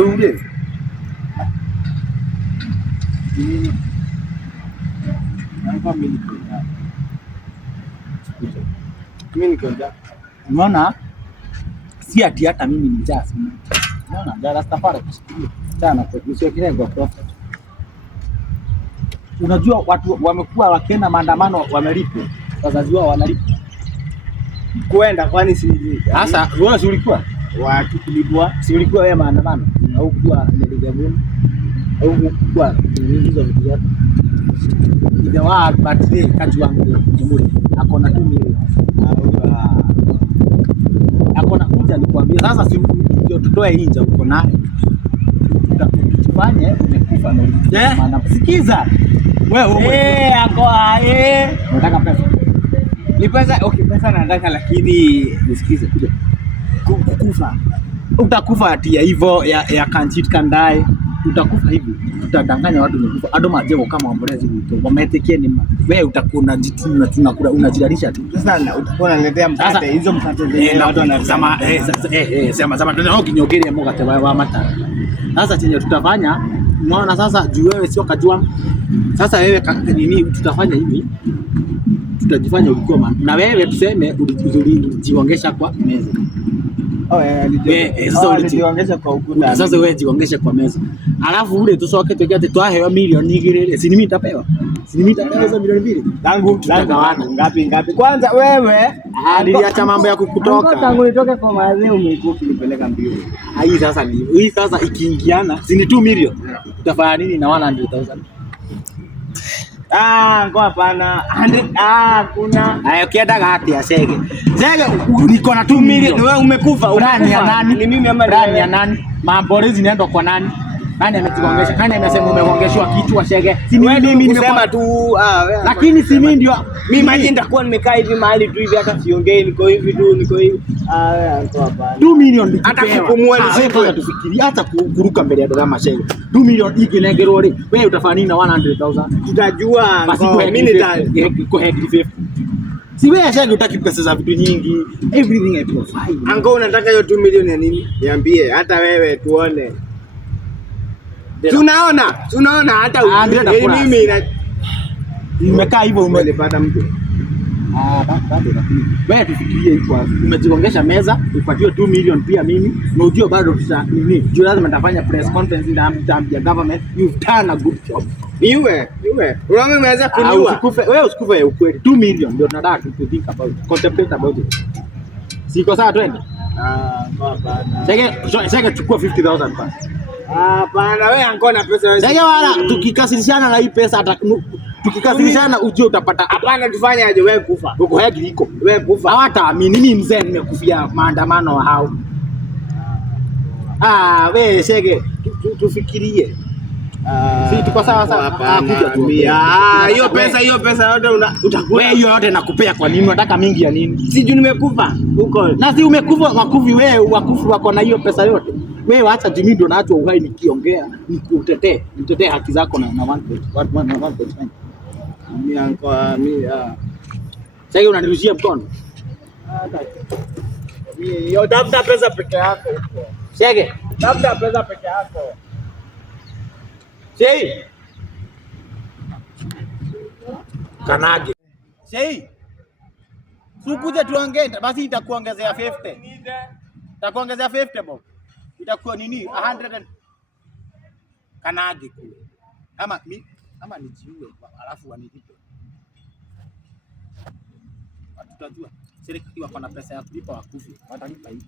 Ndio ule. Mimi nikoja. Unaona? Si ati hata mimi ni njaa sana. Unaona? Dada safari kushikilia. Sana kwa kusio kilengo profit. Unajua watu wamekuwa wakienda maandamano wamelipwa. Wazazi wao wanalipwa. Kwenda kwani si nilipwa. Sasa wewe si ulikuwa? Watu kulipwa. Si ulikuwa wewe maandamano? Au kuwa niligabu? Au kuwa hizo vitu zote? Ile wa birthday kati wangu Jimuri. Akona 2 milioni. Akona kuja nikwambia sasa si ndio tutoe inja uko naye. Tufanye umekufa na maana sikiza. Wewe unataka pesa. Ni pesa okay, pesa nataka lakini nisikize kuja. Kukufa. Utakufa atia hivyo ya kanchit kandai. Utakufa hivi. Utadanganya watu umekufa. Ado majengo kama wambolezi wito. Wametekia ni wewe utakuwa tunakula unajidalisha tu. Sasa utakuwa unaletea mkate hizo mkate zenyewe watu wanasema sema tunao kinyogelea mkate wa mata. Sasa chenye tutafanya unaona sasa juu wewe sio kajua. Sasa wewe nini tutafanya hivi? Tutajifanya ulikuwa na wewe tuseme ulijiongeza kwa meza. Sasa ulijiongeza kwa ukuta. Sasa wewe jiongeze kwa meza. Alafu ule tusoke tegete twahewa milioni ngirire. Si mimi nitapewa. Si mimi nitapewa hizo milioni 2. Tangu tutagawana ngapi. Kwanza wewe niliacha mambo ya kukutoka. Tangu nitoke kwa mazee umekuwa kunipeleka mbio. Hii sasa ikiingiana si ni 2 milioni. Utafanya nini na 100,000? Ngoa hapana. 100 kuna. Hayo kienda gati ya Sege. Sege niko na 2 milioni. Wewe umekufa. Nani ya nani? Ni mimi ama nani ya nani? Mamborezi nienda kwa nani? Nani amejigongesha? Nani amesema umeongeshwa kitu wa Sege? Si mimi nimesema tu lakini si mimi ndio. Mimi maji nitakuwa nimekaa hivi mahali tu hivi hata siongei niko hivi tu niko hivi. Ngoa hapana. 2 milioni hata kupumua nisije tufikiria hata kuruka mbele ya drama Sege. 2 milioni ikilengerwa wewe utafanya nini na 100,000? Tutajua mimi nitakuhead 50. Si wewe Sege utaki pesa za vitu nyingi. Everything I provide. Ango unataka hiyo 2 milioni ya nini? Niambie hata wewe tuone. Tunaona hata mimi nimekaa hivyo umelipata mtu. Bado lakini wewe tufikirie hivyo. Umejigongesha meza, upatiwe 2 milioni pia mimi. Na ujue bado nini? Juu lazima nitafanya press conference ya government. You've done a good job. Niwe. Unaona umeweza kuniua. Wewe usikufe ya ukweli. 2 milioni ndio tunataka to think about. Contemplate about it. Siko sawa twende? Hapana. Sasa chukua 50,000 basi. Hapana wewe angona pesa wewe. Sasa wala tukikasirishana na hii pesa hata tukikasirishana ujue utapata. Hapana tufanye aje wewe kufa. Uko haki iko. Wewe kufa. Hawataamini mimi mzee nimekufia maandamano hao. Wewe Sege tufikirie. Si tuko sawa sawa. Kuja tu. Hiyo pesa yote utakuwa. Wewe hiyo yote nakupea kwa nini? Unataka mingi ya nini? Si juu nimekufa huko. Na si umekufa makufi wewe wakufu wako na hiyo pesa yote. Wewe acha jimi ndo naacho uhai nikiongea nitetee haki zako na 1.5. Mimi sasa unanirushia mkono. Mimi tafuta pesa peke yako huko. Sege, tafuta pesa peke yako. Sei. Kanage. Sei. Sikuja tuongee basi itakuongezea 50. Itakuongezea 50 bob. Itakuwa nini 100 Kanage kule. Ama nijiue alafu wanilipe. Tutajua serikali wako na pesa ya kulipa wakufi. Watalipa hivi.